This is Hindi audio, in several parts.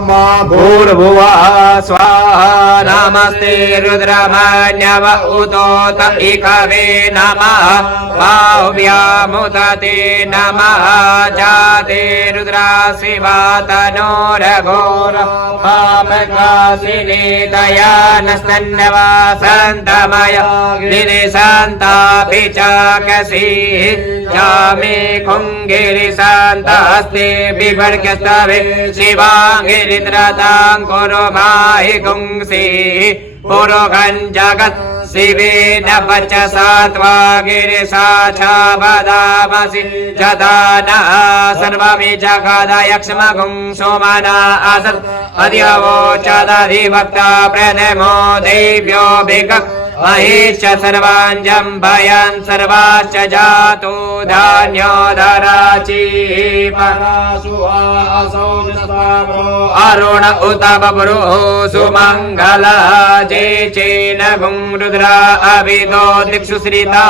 भूर्भुवः स्वाहा नमस्ते रुद्रमन्यव उतोत इकवे नमः बाहुव्यामुदते नमः जाते रुद्रा शिवा तनोरघोर पापकाशिनी दयानस्तन्यवासन्तमय गिरिशान्तापि चाकसी जामे कुङ्गिरिशान्तास्ते बिभर्गस्तवे शिवाङ्गिरिद्रतां कुरु माहि गुंसि पुरुषं जगत् शिवेन वचसा त्वा गिरिशा च वदामसि जदानः सर्वमि जगदयक्ष्मगुं सोमना असत् अद्यवोचदधिवक्ता प्रथमो देव्यो भिक् महेश सर्वाञ्जम्भयन् सर्वाश्च जातो धान्यो धराचीप अरुण उत बभ्रो सुमङ्गल जे चेन गुं रुद्रा अभिदो दिक्षु श्रिता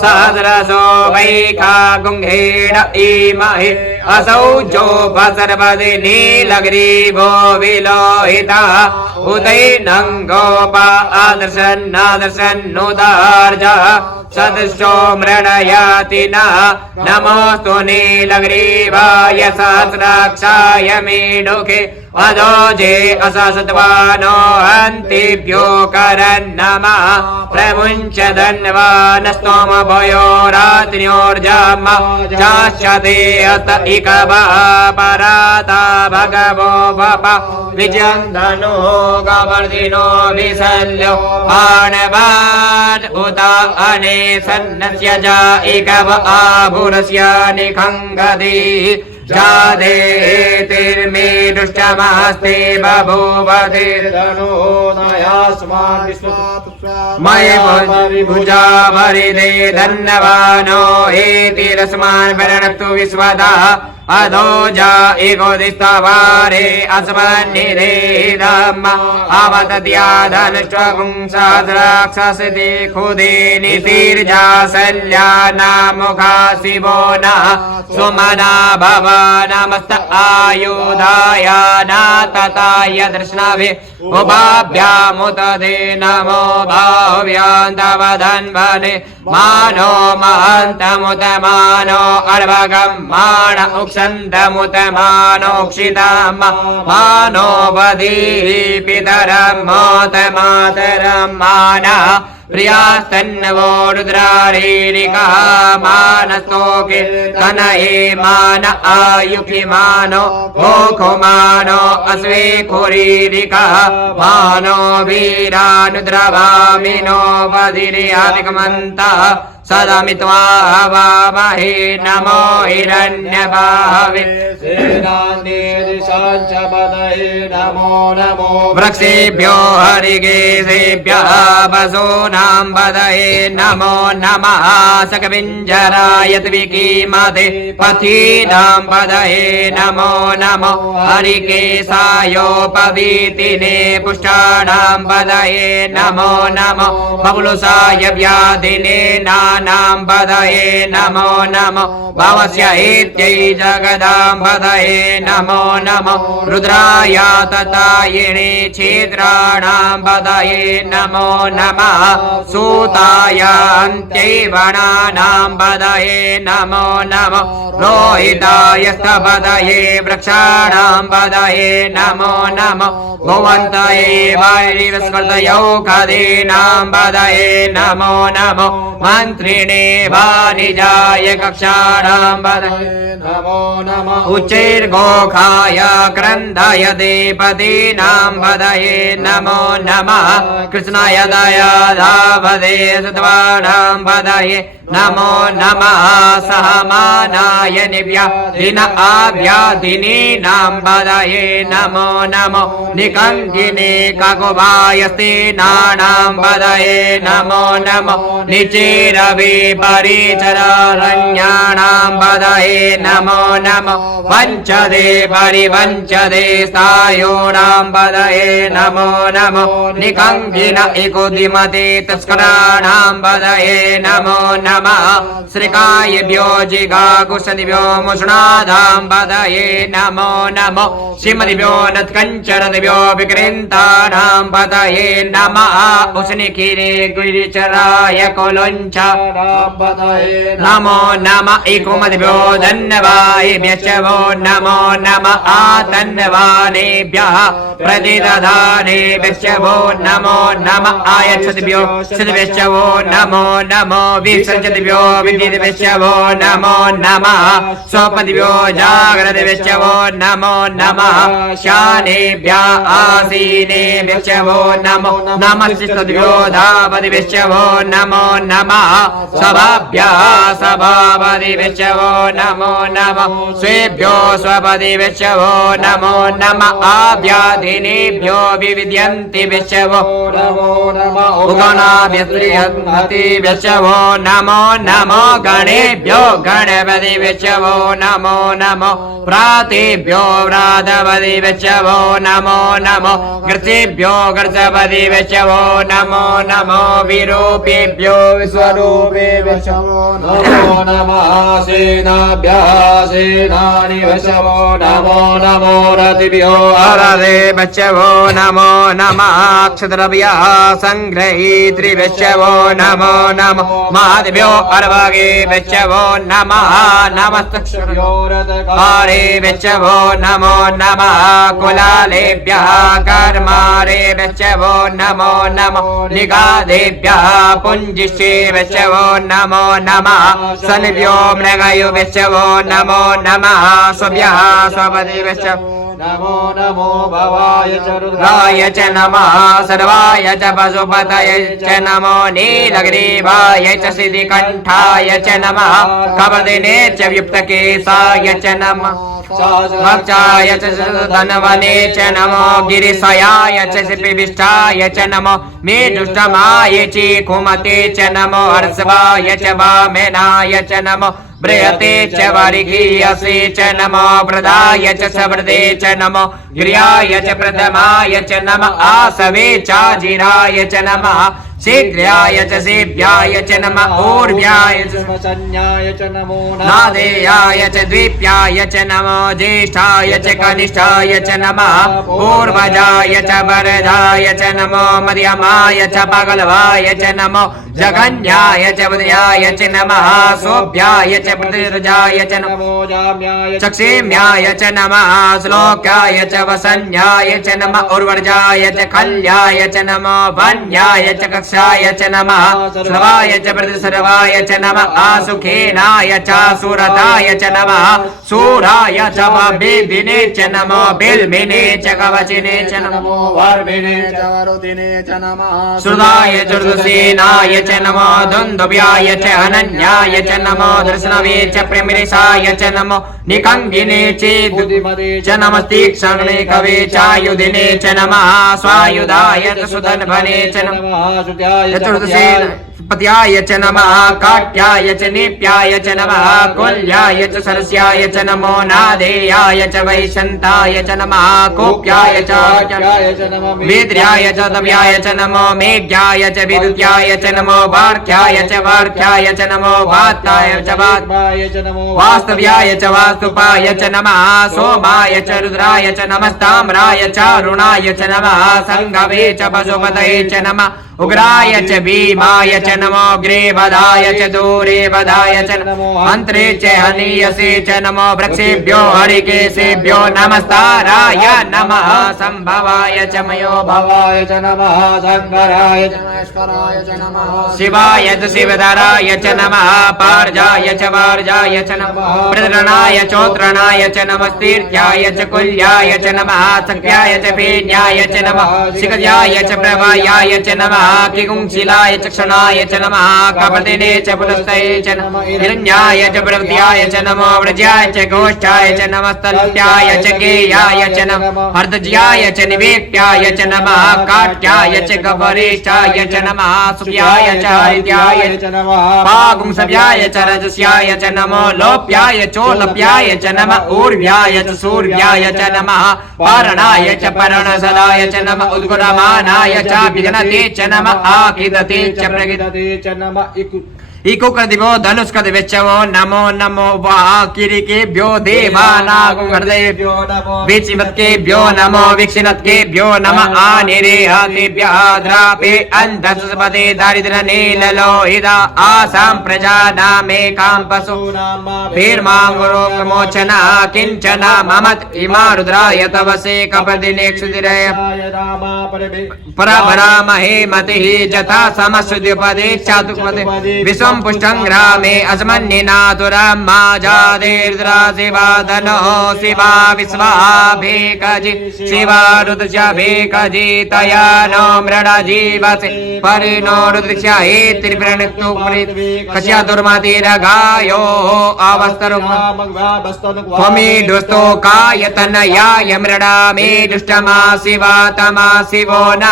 सहस्रसो वैखा गुंहेण इमहि असौ जोप सर्वदि नीलग्रीवो विलोहिता उदैनं गोपा आदर्शन्नुदार्जा सदस्यो मृणयाति न नमोऽस्तु नीलग्रीवाय सहस्राक्षाय मेढुके अदोजे अससत्वानो हन्तिभ्यो करन्नमः प्रमुञ्च धन्वानस्तोम भयो रात्र्योर्जम चाश्यते अत इकवा पराता भगवो वप विजन्धनो गवर्धिनो विशल्यो आणवान् उत अने सन्नस्य जा इकव आभुरस्य निखङ्गति जादे तिर्मे दुष्टमस्ते बभूवते मय भुजा भरिदे धन्यवानो हेतिरस्मान् प्रणक्तु विश्वदा अधोजा एकोदिस्तवारे अस्मन्निधेदम् अवतद्याधनश्वगुंसाद्राक्षसते खुदे नितिर्जासल्यानामुखा शिवो नः सुमना भव नमस्त आयुधाय न तताय दर्शनभि उभाभ्यामुतदे नमो बाहुव्यान्तवधन्वने मानो महन्तमुत मानो अर्भगं मान उक्षन्तमुतमानोक्षितं मानो वधीः पितरं मोत मातरं मानः प्रियास्तन्नवो रुद्रारीरिकः मानस्तोके तनये मान आयुखि मानो भोखो मानो अस्वे खुरीरिकः मानो वीरानुद्रवामिनो वधिरियादिकमन्तः सदमित्वा हवामहे नमो हिरण्यबाहवे नमो नमो वृक्षेभ्यो हरिकेशेभ्यः वसूनां वदये नमो नमः सकविञ्जराय त्विकीमते पथीनां वदये नमो नमो हरिकेशायोपवीतिने पुष्टाणां वदये नमो नमो बबुलुसाय व्याधिने नाम वदये नमो नमो भवस्य इत्यै जगदां वदये नमो नमो रुद्राय ततायिणे क्षेत्राणां वदये नमो नमः सूताय अन्त्यै वनानां वदये नमो नमो रोहिताय स्तवदये वृक्षाणां वदये नमो नमो भुवन्तये वैरिवस्कृतयौखदीनां वदये नमो नमो मन्त्रिणे वाणिजाय कक्षाणां वदये नमो नमः उच्चैर्घोषाय क्रन्दाय देपदीनां वदये नमो नमः कृष्णाय दयाधावदे सत्त्वानां वदये नमो नमः सहमानाय निव्याधिन आव्याधिनीनां वदये नमो नमो निकङ्गिने ककुभायस्तीनानां वदये नमो नमो निचेरवि परिचरारण्याणां पदये नमो नमो वञ्चदे परिवञ्चदे स्थायोणां पदये नमो नमो निकङ्गिन इकुदिमते तस्कराणां पदये नमो नमः श्रीकायेभ्यो जिगाकुशदिभ्यो मुष्णादां पदये नमो नमो श्रीमदिभ्यो नत्कञ्चरदिभ्यो विकृन्तानां पदये नमः उष्णिखिरे गिरिचराय कुलुञ्चानां पदये नमो नमः इकुमदिभ्यो धन्यवायेभ्यश्च वो नमो नमः आतन्यवानेभ्यः प्रतिदधानेभ्यश्च वो नमो नमः आयच्छद्भ्यो सिद्भ्यश्च वो नमो नमो विसर्जद्भ्यो विदिभ्यश्च वो नमो नमः स्वपदिभ्यो जाग्रद्भ्यश्च वो नमो नमः शानेभ्यः आसीनेभ्यश्च वो नमो नमस्तेभ्यो धावदिभ्यश्च वो नमो नमः सभाभ्यः सभापदिभ्यश्च वो नमो नमः स्वेभ्यो स्वपदिभ्यश्च वो नमो नमः आभ्यादिनेभ्यो विविद्यन्तिभ्यश्च वो नमो नमः उगणाभ्यस्त्रियन्तिभ्यश्च वो नमो नमो गणेभ्यो गणपतिभ्यश्च वो नमो नमो प्रातेभ्यो व्रातपतिभ्यश्च वो नमो नमो गर्तेभ्यो गर्तपतिभ्यश्च वो नमो नमो विरूपेभ्यो विश्वरूपेभ्यश्च वो नमो नमः सेनाभ्यः सेनानिभ्यश्च वो नमो नमो रतिभ्यो अरतेभ्यश्च वो नमो नमः क्षत्रभ्यः संग्रहीतृभ्यश्च वो नमो नमो महादेभ्यो अर्वागेभ्यश्च वो नमः नमस्तक्षभ्यो रथकारेभ्यश्च वो नमो नमः कुलालेभ्यः कर्मारेभ्यश्च वो नमो नमो निगाधेभ्यः पुञ्जिष्ठेभ्यश्च वो नमो नमः सनिभ्यो मृगयुभ्यश्च वो नमो नमः स्वभ्यः स्वपतिभ्यश्च नमो नमो भवाय च रुद्राय च नमः सर्वाय च पशुपतये च नमो नीलग्रीवाय च सिद्धिकण्ठाय च नमः कवदिने च व्युक्तकेशाय च नमः भक्षाय च धनवने च नमो गिरिशयाय च शिपिविष्टाय च नमो मेदुष्टमाय च कुमते च नमो हर्षवाय च वामेनाय च नमो बृहते च वारिगीयसे च नमो प्रदाय च सवृदे च नमो गिर्याय च प्रथमाय च नमः आसवे च जिराय च नमः शीघ्राय च सेभ्याय च नमः ऊर्व्याय च स्मशन्याय च नमो नादेयाय च द्वीप्याय च नमो ज्येष्ठाय च कनिष्ठाय च नमः पूर्वजाय च वरदाय च नमो मध्यमाय च पगलवाय च नमो जगन्याय च बुद्ध्याय च नमः सोभ्याय च प्रतिरजाय च नमो जाम्याय चक्षेम्याय च नमः श्लोक्याय च वसन्याय च नमः उर्वर्जाय च खल्याय च नमो वन्याय च कक्षाय च नमः सर्वाय च प्रतिसर्वाय च नमः आसुखेनाय च सुरताय च नमः सूराय च बेदिने च नमो बिल्मिने च कवचिने च नमो वर्मिने च वरुदिने च नमः श्रुताय च ऋतुसेनाय च नमो दुन्दुभ्याय च अनन्याय च नमो दर्शनवे च प्रेमनिशाय च नमो निकङ्गिने चेदुदिमते च नमस्तीक्ष्णे कवे चायुधिने च नमः स्वायुधाय च सुधन्वने च नमः पत्याय च नमः काट्याय च निप्याय च नमः कुल्याय च सरस्याय च नमो नादेयाय च वैशन्ताय च नमः कोप्याय च वेद्र्याय च तव्याय च नमो मेघ्याय च विद्युत्याय च नमो वार्क्याय च नमो वात्ताय च वात्माय च नमो वास्तव्याय च वास्तुपाय च नमः सोमाय च रुद्राय च नमस्ताम्राय च अरुणाय च नमः संगवे च पशुपतये च नमः उग्राय च भीमाय च नमो ग्रीवदाय च दूरेवदाय च नमो मन्त्रे च हनीयसे च नमो वृक्षेभ्यो हरिकेशेभ्यो नमस्ताराय नमः संभवाय च मयो भवाय च नमः शंकराय च महेश्वराय च नमः शिवाय च शिवधराय च नमः पार्जाय च वार्जाय च नमः प्रतरणाय चोत्रणाय च नमस्तीर्थ्याय च कुल्याय च नमः सख्याय च फेन्याय च नमः शिखर्याय च प्रवायाय च नमः किकुंशिलाय च क्षणाय च नमः कपतिने च पुलस्तये च हिरण्याय च प्रवृत्याय च नमो व्रजाय च गोष्ठाय च नमस्तल्प्याय च गेयाय च नमः हर्दज्याय च निवेक्त्याय च नमः काट्याय च गवरेष्ठाय च नमः सुप्याय च हरित्याय च नमः पागुंसव्याय च रजस्याय च नमो लोप्याय चोलप्याय च नमः ऊर्व्याय च सूर्याय च नमः पारणाय च परणसदाय च नमः उद्गुणमानाय च विघ्नते च नमः आकिदते च प्रगिदते च नमः इको कृदिवो धनुष्कदिवेच्चवो नमो नमो वाकिरिकेभ्यो देवानागुहृदयेभ्यो नमो विचिमत्केभ्यो नमो विक्षिणत्केभ्यो नमः आनिरेहतेभ्यः द्रापे अन्धसुपदे दारिद्र्यनीललोहिता आसां प्रजानामेकां पशूनामाभिर्माङ्गरोगमोचना किञ्चन ममत इमा रुद्राय तवसे कपदिनेक्षुदिरय परभरामहे मतिः जथा समस्युद्युपदे चातुपदे विश्वं पुष्टं ग्रामे अस्मन्निनातुरं माजादेर्द्रा शिवादनो शिवा विश्वाभेकजि शिवा रुद्रस्य भेकजि तया नो मृडजीवसे परिणो रुद्रस्य हे त्रिप्रणक्तु कस्य दुर्मतिरगायो अवस्तरुमि दुस्तो कायतनयाय मृडा मे दुष्टमा शिवा तमा शिवो न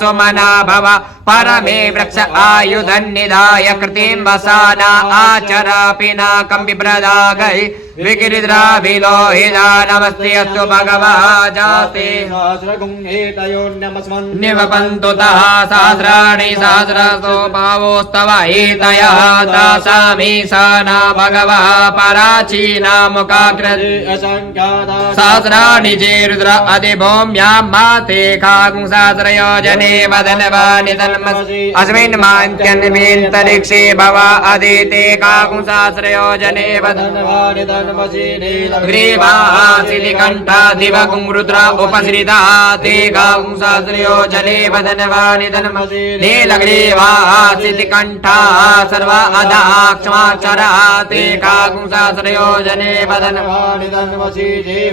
सोमना भव परमे वृक्ष आयुधन्निधाय कृतिं वसाना आचरापि न कम्बिप्रदागै विगिरिद्राभिलोहिता नमस्ते अस्तु भगवाजाते निवपन्तु तः सहस्राणि सहस्रसो भावोस्तव एतयः तासामीशाना भगवः पराचीनामुखाग्रजे सहस्राणि चे रुद्र अधिभूम्यां माते खागुं सहस्रयोजने वदनवानि तन्मसि अस्मिन् मान्त्यन्वेन्तरिक्षे भव अदिते काकुं सहस्रयोजने वदनवानि ग्रीवासिलिकण्ठा दिवगुं रुद्र उपसृता ते काकुं सहस्रयोजने वदनवानि तन्मसि नीलग्रीवासिलिकण्ठा सर्व अदाक्षमाचरा ते काकुं सहस्रयोजने वदनवानि तन्मसि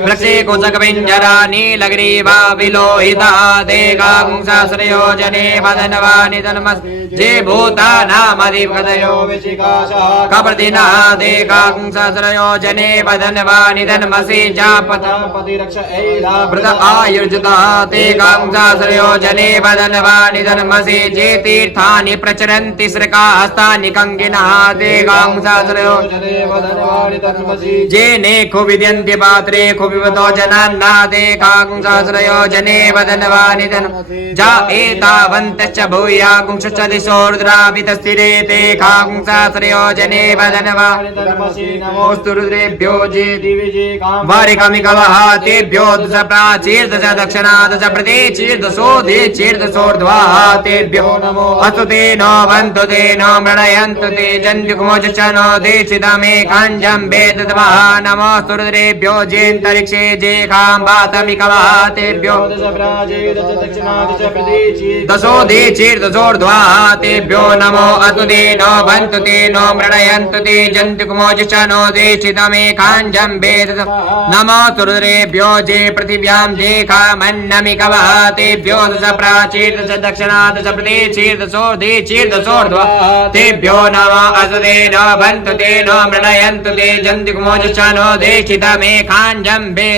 वृक्षे कुचकपिञ्जरा नीलग्रीवा विलोहिता ते काकुं सहस्रयोजने वदनवानि तन्मसि जे भूतानामधिपतयो विचिकाशः कप्रदिना ते काकुं सहस्रयोजने वदनवानि तन्मसि जापतिरक्ष ऐलावृत आयुर्जिता ते काकुं सहस्रयोजने वदनवानि तन्मसि जे तीर्थानि प्रचरन्ति श्रकाहस्तानि कङ्गिनः ते काकुं सहस्रयोजने वदनवानि तन्मसि जे नेखो विद्यन्ते पात्रे खुपिवतो जनान्ना ते काकुं सहस्रयोजने वदनवानि तन्मसि जा एतावन्तश्च भूया कुंशश्च दिशो रुद्राभितस्थिरे ते काकुं सहस्रयोजने वदनवानि तन्मसि नमोऽस्तु रुद्रेभ्यो जे दिविजे वारिकमिकवः तेभ्यो दश प्राचीर दश दक्षिणा दश प्रतीचीर दशो देचीर दशोर्ध्वाः तेभ्यो नमो अस्तु ते नो वन्तु ते नो मृणयन्तु ते जन्युग्मोच नो देशितमेकाञ्जं वेदद्वः नमोऽस्तु रुद्रेभ्यो जेऽन्तरिक्षे जे खाम्बातमिकवः तेभ्यो दश प्राचीर दश दक्षिणा दश प्रतीचीर दशो देचीर दशोर्ध्वाः तेभ्यो नमो अस्तु ते नो वन्तु ते नो मृणयन्तु ते जन्युग्मोच नो देशितमेकाञ्जं वेदद्वः नमोऽस्तु रुद्रेभ्यो जे पृथिव्यां जे खामन्नमिकवः तेभ्यो दश प्राचीर दश दक्षिणा दश प्रतीचीर दशोर्धीचीर दशोर्ध्वः तेभ्यो नमः अस्तु ते नो वन्तु ते नो मृणयन्तु ते जन्युग्मोच नो देशितमेकाञ्जं वेदद्वः